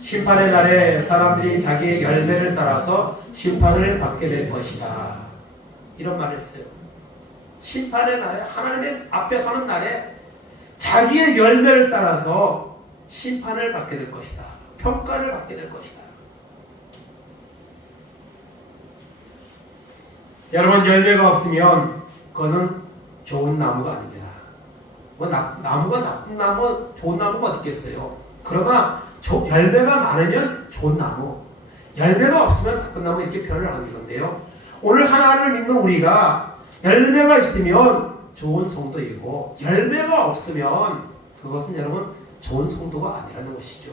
심판의 날에 사람들이 자기의 열매를 따라서 심판을 받게 될 것이다. 이런 말을 했어요. 심판의 날에 하나님의 앞에 서는 날에 자기의 열매를 따라서 심판을 받게 될 것이다. 평가를 받게 될 것이다. 여러분 열매가 없으면 그거는 좋은 나무가 아닙니다. 뭐 나무가 나쁜 나무, 좋은 나무가 어디 있겠어요. 그러나 열매가 많으면 좋은 나무, 열매가 없으면 나쁜 나무 이렇게 표현을 하는 건데요. 오늘 하나님을 믿는 우리가 열매가 있으면 좋은 성도이고 열매가 없으면 그것은 여러분 좋은 성도가 아니라는 것이죠.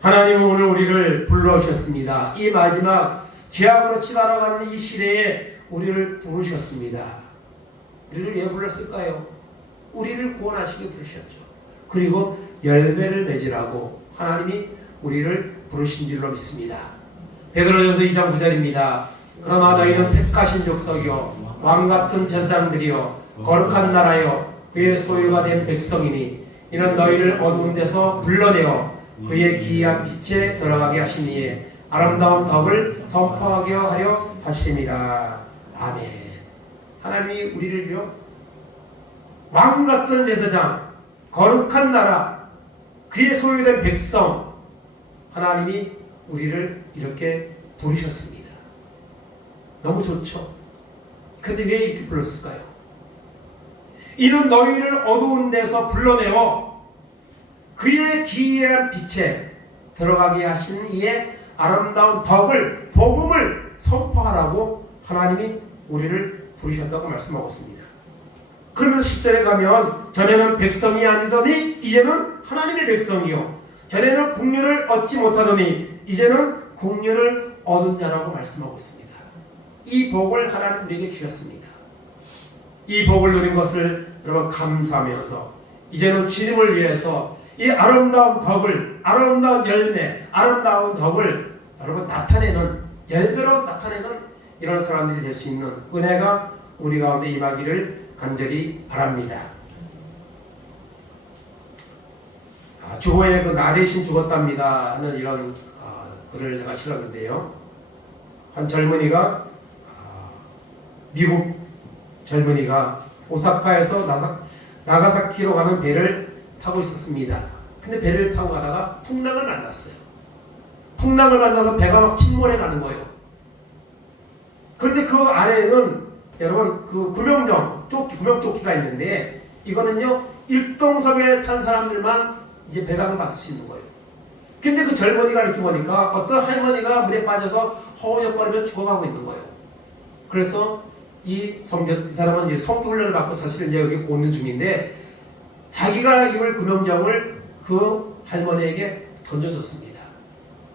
하나님은 오늘 우리를 불러오셨습니다. 이 마지막 죄악으로 치달아가는 이 시대에 우리를 부르셨습니다. 우리를 왜 불렀을까요? 우리를 구원하시기 부르셨죠. 그리고 열매를 맺으라고 하나님이 우리를 부르신 줄로 믿습니다. 베드로전서 2장 9절입니다. 그러나 너희는 택하신 족속이요 왕같은 제사장들이요 거룩한 나라요 그의 소유가 된 백성이니 이는 너희를 어두운 데서 불러내어 그의 기이한 빛에 들어가게 하신 이에 아름다운 덕을 선포하게 하려 하심이라. 아멘. 하나님이 우리를요 왕같은 제사장, 거룩한 나라, 그의 소유된 백성, 하나님이 우리를 이렇게 부르셨습니다. 너무 좋죠? 근데 왜 이렇게 불렀을까요? 이는 너희를 어두운 데서 불러내어 그의 기이한 빛에 들어가게 하신 이의 아름다운 덕을, 복음을 선포하라고 하나님이 우리를 부르셨다고 말씀하고 있습니다. 그러면서 10절에 가면 전에는 백성이 아니더니 이제는 하나님의 백성이요 전에는 국류를 얻지 못하더니 이제는 국류를 얻은 자라고 말씀하고 있습니다. 이 복을 하나님 우리에게 주셨습니다. 이 복을 누린 것을 여러분 감사하면서 이제는 주님을 위해서 이 아름다운 덕을, 아름다운 열매, 아름다운 덕을 여러분 나타내는, 열매로 나타내는 이런 사람들이 될 수 있는 은혜가 우리 가운데 임하기를 간절히 바랍니다. 주호의 그 나 대신 죽었답니다 하는 이런 글을 제가 실었는데요. 한 젊은이가 미국 젊은이가 오사카에서 나가사키로 가는 배를 타고 있었습니다. 근데 배를 타고 가다가 풍랑을 만났어요. 풍랑을 만나서 배가 막 침몰해 가는 거예요. 그런데 그 안에는 여러분 그 구명조끼가 있는데 이거는요 1동석에 탄 사람들만 이제 배당을 받을 수 있는 거예요. 근데 그 젊은이가 이렇게 보니까 어떤 할머니가 물에 빠져서 허우적거리며 죽어가고 있는 거예요. 그래서 이 사람은 이제 성교 훈련을 받고 사실 이제 여기 오는 중인데 자기가 입을 구명정을 그 할머니에게 던져줬습니다.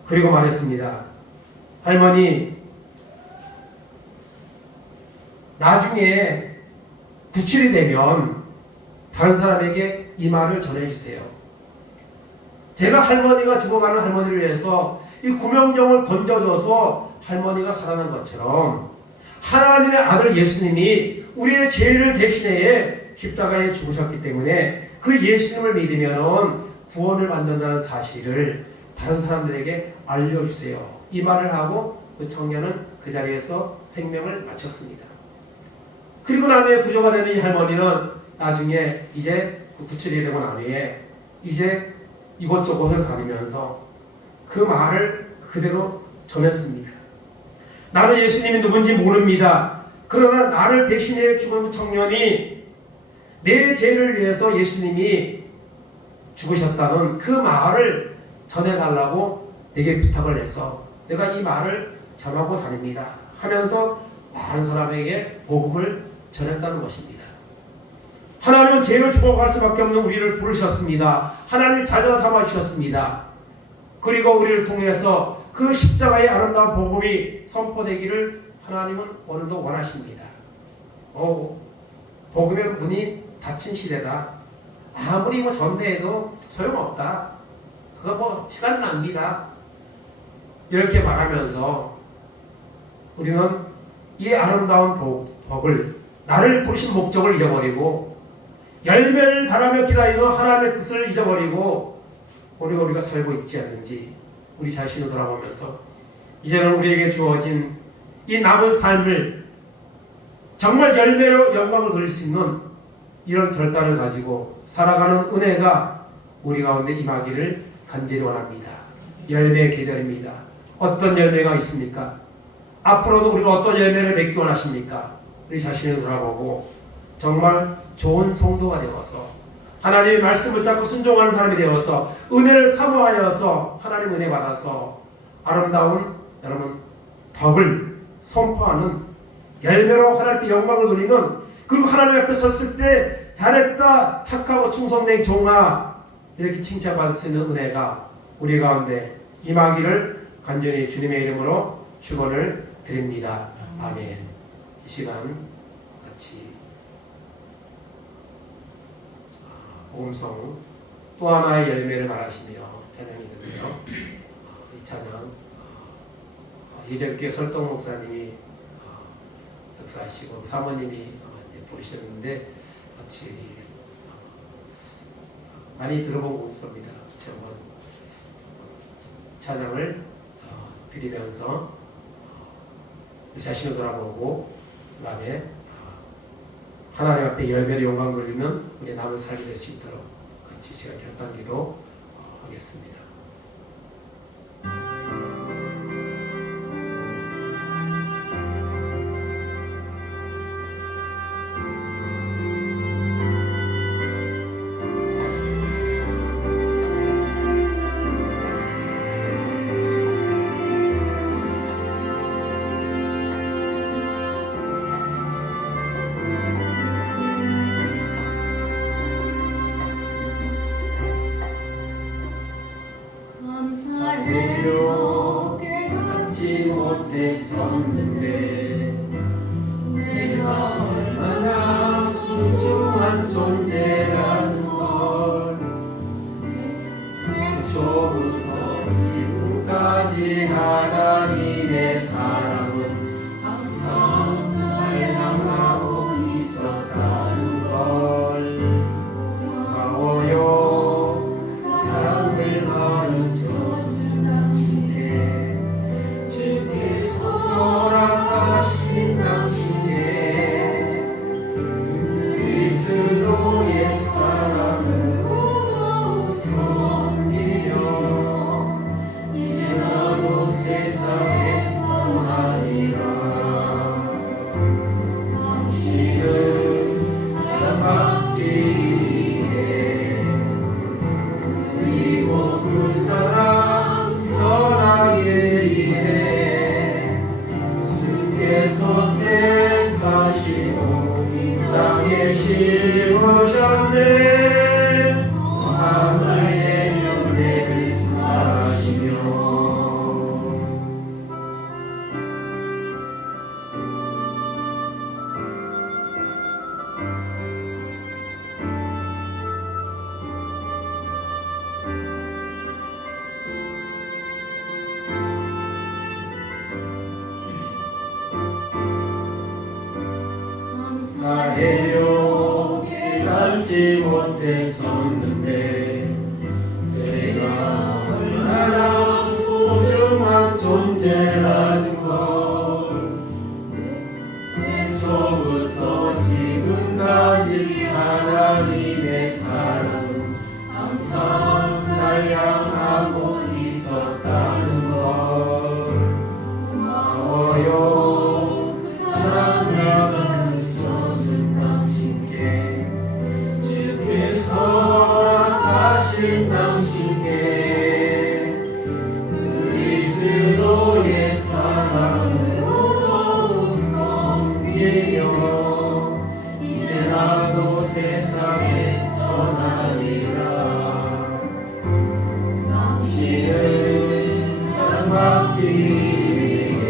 그리고 말했습니다. 할머니, 나중에 구출이 되면 다른 사람에게 이 말을 전해주세요. 제가 할머니가 죽어가는 할머니를 위해서 이 구명정을 던져줘서 할머니가 살아난 것처럼 하나님의 아들 예수님이 우리의 죄를 대신해 십자가에 죽으셨기 때문에 그 예수님을 믿으면 구원을 받는다는 사실을 다른 사람들에게 알려주세요. 이 말을 하고 그 청년은 그 자리에서 생명을 마쳤습니다. 그리고 나중에 구조가 되는 이 할머니는 나중에 이제 구출이 되고 난 후에 이제 이곳저곳을 다니면서 그 말을 그대로 전했습니다. 나는 예수님이 누군지 모릅니다. 그러나 나를 대신해 죽은 청년이 내 죄를 위해서 예수님이 죽으셨다는 그 말을 전해달라고 내게 부탁을 해서 내가 이 말을 전하고 다닙니다 하면서 많은 사람에게 복음을 전했다는 것입니다. 하나님은 죄를 죽어갈 수밖에 없는 우리를 부르셨습니다. 하나님의 자녀 삼아 주셨습니다. 그리고 우리를 통해서 그 십자가의 아름다운 복음이 선포되기를 하나님은 오늘도 원하십니다. 복음의 문이 닫힌 시대다. 아무리 전대해도 소용없다. 그거 시간 낭비다. 이렇게 말하면서 우리는 이 아름다운 복을 나를 부르신 목적을 잊어버리고 열매를 바라며 기다리는 하나님의 뜻을 잊어버리고 우리가 살고 있지 않는지 우리 자신을 돌아보면서 이제는 우리에게 주어진 이 남은 삶을 정말 열매로 영광을 돌릴 수 있는 이런 결단을 가지고 살아가는 은혜가 우리 가운데 임하기를 간절히 원합니다. 열매의 계절입니다. 어떤 열매가 있습니까? 앞으로도 우리가 어떤 열매를 맺기 원하십니까? 우리 자신을 돌아보고 정말 좋은 성도가 되어서 하나님의 말씀을 잡고 순종하는 사람이 되어서 은혜를 사모하여서 하나님 은혜 받아서 아름다운 여러분 덕을 선포하는 열매로 하나님께 영광을 돌리는 그리고 하나님 앞에 섰을 때 잘했다 착하고 충성된 종아 이렇게 칭찬받을 수 있는 은혜가 우리 가운데 임하기를 간절히 주님의 이름으로 축원을 드립니다. 아멘. 이 시간 같이 복음성 또 하나의 열매를 말하시며 찬양이 있는데요. 이 찬양 예전교회 설동 목사님이 작사하시고 사모님이 부르셨는데 같이 많이 들어본 겁니다. 한번 찬양을 드리면서 자신을 돌아보고 그 다음에 하나님 앞에 열매를 영광 돌리는 우리 남은 삶이 될 수 있도록 같이 시간 결단기도 하겠습니다. 알지 못했었는데 내가 얼마나 소중한 존재라는 걸 애초부터 지금까지 하나님의 사랑은 항상 날 향하고 있었다는 걸 고마워요. 그 사랑과 가르쳐준 당신께 주께서 허락하신 당신께 그리스도의 사랑으로 섬기며 이제 나도 세상에 전하리라. 당신은 사랑받기 위해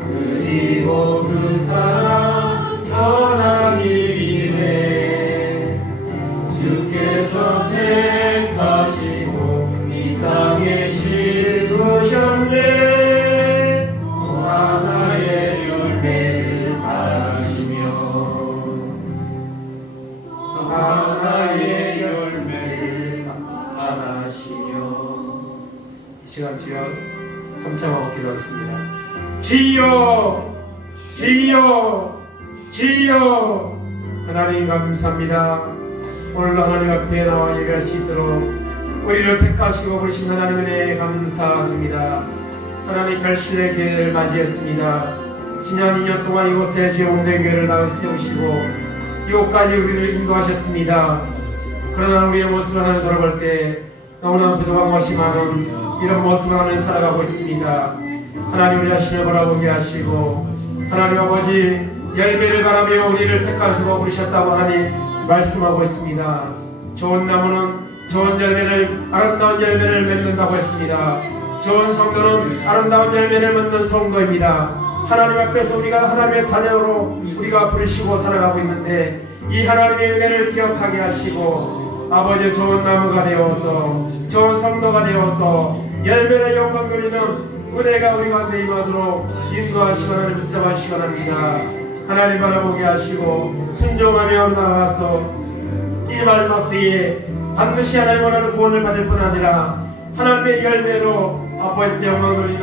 그리고 그 사랑 전하기 위해 주께서 택하시고 이 땅에 심으셨네. 또 하나의 열매를 바라시며 또 하나의 열매를 바라시며 이 시간 주여 삼창하고 기도하겠습니다. 주여 주여 주여. 하나님 감사합니다. 오늘도 하나님 앞에 나와 예배할 수 있도록 우리를 택하시고 부르신 하나님 은혜에 감사드립니다. 하나님 결실의 기회를 맞이했습니다. 지난 2년 동안 이곳에 제공된 교회를 다 세우시고 이곳까지 우리를 인도하셨습니다. 그러나 우리의 모습을 하나님 돌아볼 때 너무나 부족한 것이 많은 이런 모습을 하나님 살아가고 있습니다. 하나님 우리 자신을 바라보게 하시고 하나님 아버지 열매를 바라며 우리를 택하시고 부르셨다고 하나님 말씀하고 있습니다. 좋은 나무는 좋은 열매를 아름다운 열매를 맺는다고 했습니다. 좋은 성도는 아름다운 열매를 맺는 성도입니다. 하나님 앞에서 우리가 하나님의 자녀로 우리가 부르시고 살아가고 있는데 이 하나님의 은혜를 기억하게 하시고 아버지 좋은 나무가 되어서 좋은 성도가 되어서 열매를 영광 돌리는 은혜가 우리 가운데 임하도록 인도하시고 하나님 붙잡아 주시기 바랍니다. 하나님 바라보게 하시고 순종하며 나아가서 이 마지막 때에 반드시 하나님 원하는 구원을 받을 뿐 아니라 하나님의 열매로 아버지 영광 돌리는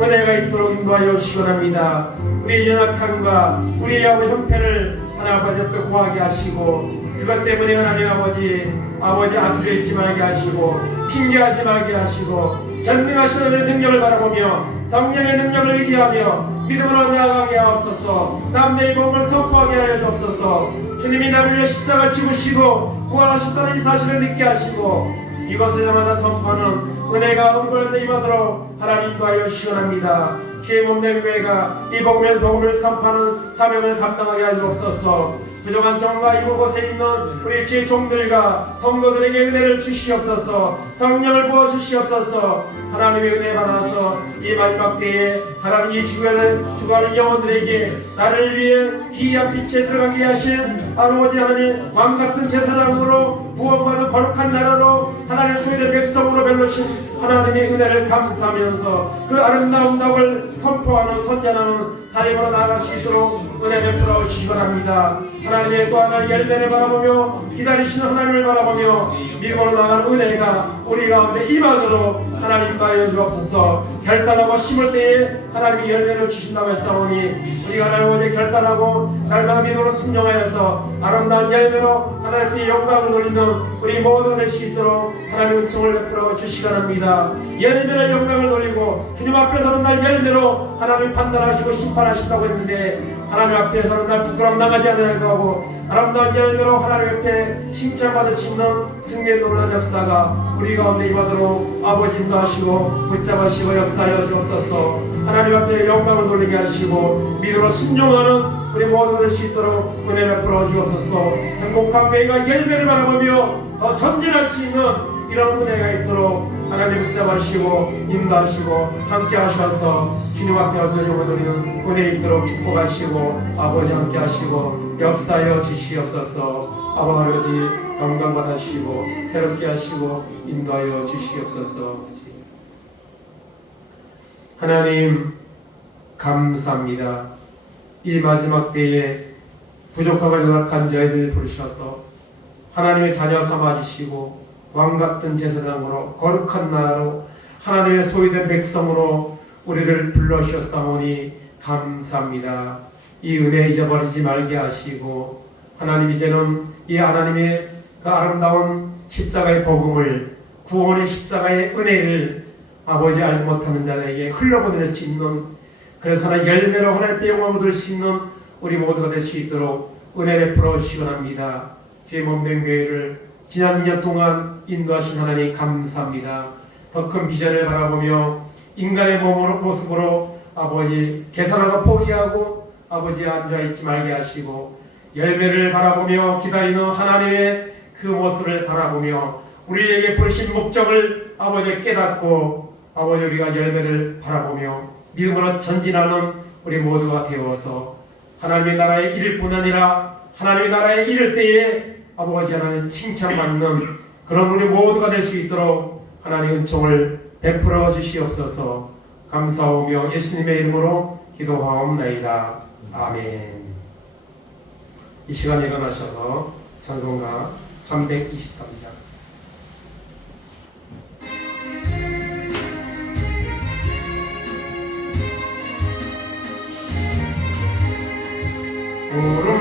은혜가 있도록 인도하여 주시기 바랍니다. 우리의 연약함과 우리의 아버지 형편을 하나님 아버지 옆에 구하게 하시고 그것 때문에 하나님 아버지 안주해있지 말게 하시고 핑계하지 말게 하시고 전능하신 하나님의 능력을 바라보며 성령의 능력을 의지하며 믿음으로 나아가게 하옵소서. 남녀의 복음을 선포하게 하여 주옵소서. 주님이 나를 위해 십자가 죽으시고 부활하셨다는 이 사실을 믿게 하시고 이것을 저마다 선포하는 은혜가 우리 가운데 임하도록 하나님 인도하여 시원합니다. 주의 몸된 교회가 이 복음을 선포하는 사명을 감당하게 하여 주옵소서. 부족한 정과 이곳에 있는 우리 주의 종들과 성도들에게 은혜를 주시옵소서. 성령을 부어주시옵소서. 하나님의 은혜 받아서 이 마지막 때에 하나님 이 주가는 영혼들에게 나를 위해 귀한 빛에 들어가게 하신 아버지 하나님 왕같은 제사장으로 구원받은 거룩한 나라로 하나님의 소유된 백성으로 변로신 하나님의 은혜를 감사하면서 그 아름다운 덕을 선포하는 선전하는 사역으로 나아갈 수 있도록 은혜 베풀어 주시기 바랍니다. 하나님의 또 하나의 열매를 바라보며 기다리시는 하나님을 바라보며 믿음으로 나가는 은혜가 우리 가운데 임하도록 하나님 하여 주옵소서. 결단하고 심을 때에 하나님이 열매를 주신다고 했사오니 우리가 하나님 결단하고 날마다 믿음으로 순종하여서 아름다운 열매로 하나님께 영광을 돌리는 우리 모두가 될 수 있도록 하나님의 은총을 베풀어 주시기 바랍니다. 열매로 영광을 돌리고 주님 앞에 서는 날 열매로 하나님 판단하시고 심판하신다고 했는데 하나님 앞에 서는 날 부끄럼 당하지 않으려고 하고 아름다운 열매로 하나님 앞에 칭찬받을 수 있는 승리의 놀라운 역사가 우리 가운데 임하도록 아버지 인도하시고 붙잡으시고 역사하여 주옵소서. 하나님 앞에 영광을 돌리게 하시고 믿음으로 순종하는 우리 모두가 될 수 있도록 은혜 베풀어 주옵소서. 행복한 교회가 열매를 바라보며 더 전진할 수 있는 이런 은혜가 있도록 하나님 붙잡으시고 인도하시고 함께 하셔서 주님 앞에 얻는 영광을 돌리는 은혜 있도록 축복하시고 아버지 함께 하시고 역사하여 주시옵소서. 아버지 영광 받으시고 새롭게 하시고 인도하여 주시옵소서. 하나님 감사합니다. 이 마지막 때에 부족하고 연약한 저희들 부르셔서 하나님의 자녀 삼아주시고 왕같은 제사장으로 거룩한 나라로 하나님의 소유된 백성으로 우리를 불러주셨사오니 감사합니다. 이 은혜 잊어버리지 말게 하시고 하나님 이제는 이 하나님의 그 아름다운 십자가의 복음을 구원의 십자가의 은혜를 아버지 알지 못하는 자에게 흘려보낼 수 있는 그래서 하나 열매로 하나님의 영광을 얻을 수 있는 우리 모두가 될 수 있도록 은혜 베풀어 주시원합니다. 제 몸된 교회를 지난 2년 동안 인도하신 하나님 감사합니다. 더 큰 비전을 바라보며 인간의 모습으로 아버지 계산하고 포기하고 아버지 앉아있지 말게 하시고 열매를 바라보며 기다리는 하나님의 그 모습을 바라보며 우리에게 부르신 목적을 아버지 깨닫고 아버지 우리가 열매를 바라보며 믿음으로 전진하는 우리 모두가 되어서 하나님의 나라에 이를 뿐 아니라 하나님의 나라에 이를 때에 아버지 하나님 칭찬받는 그런 우리 모두가 될 수 있도록 하나님 은총을 베풀어 주시옵소서. 감사하며 예수님의 이름으로 기도하옵나이다. 아멘. 이 시간에 일어나셔서 찬송가 323장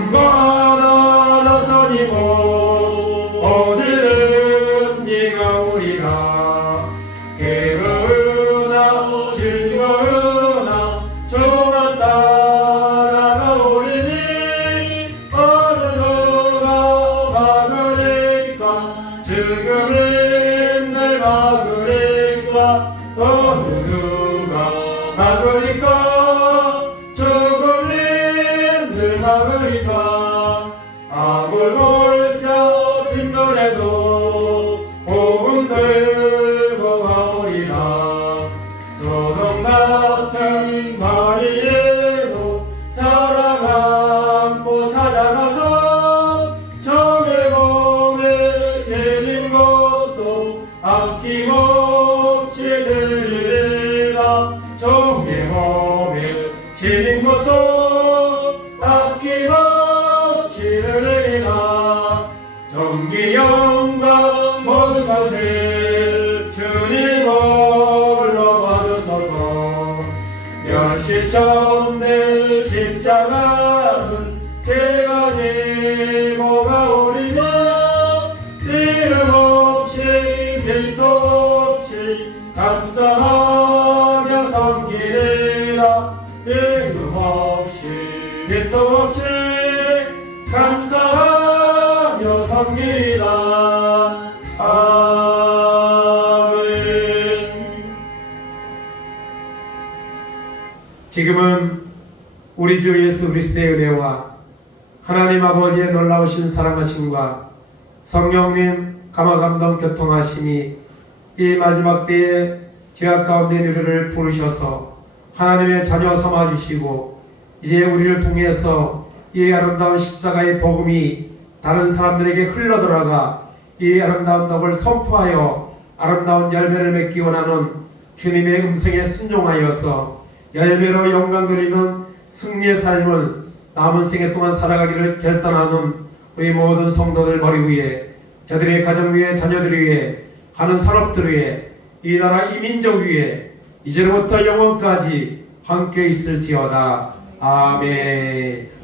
구름바다 나서니고 어디든 네가 우리가 괴로우나 즐거우나 조만 따라오리니 어느 누가 막으리까 지금은 늘 막으리까 어느 누가 막으리까 악을 골자 빈돌에도 복음 들고 가오리라. 소돔 같은 마리에도 사랑 안고 찾아가서 적의 몸에 새긴 것도 아낌없이 드리리라. 적의 몸에 새긴 것도 정기 영광 모든 것을 주님 홀로 받으소서. 멸시천대 십자가는 제가 지고 가오리니 이름 없이 빛도 없이 감사하며 섬기리라. 이름 없이 빛도 없이 감사하며 섬기리라. 아멘. 지금은 우리 주 예수 그리스도의 은혜와 하나님 아버지의 놀라우신 사랑하심과 성령님 감화감동 교통하심이 이 마지막 때에 죄악 가운데 우리를 부르셔서 하나님의 자녀 삼아주시고 이제 우리를 통해서 이 아름다운 십자가의 복음이 다른 사람들에게 흘러들어가 이 아름다운 덕을 선포하여 아름다운 열매를 맺기 원하는 주님의 음성에 순종하여서 열매로 영광 돌리는 승리의 삶을 남은 생애 동안 살아가기를 결단하는 우리 모든 성도들 머리 위에 저들의 가정 위에 자녀들 위에 하는 산업들 위에 이 나라 이 민족 위에 이제로부터 영원까지 함께 있을지어다. 아멘.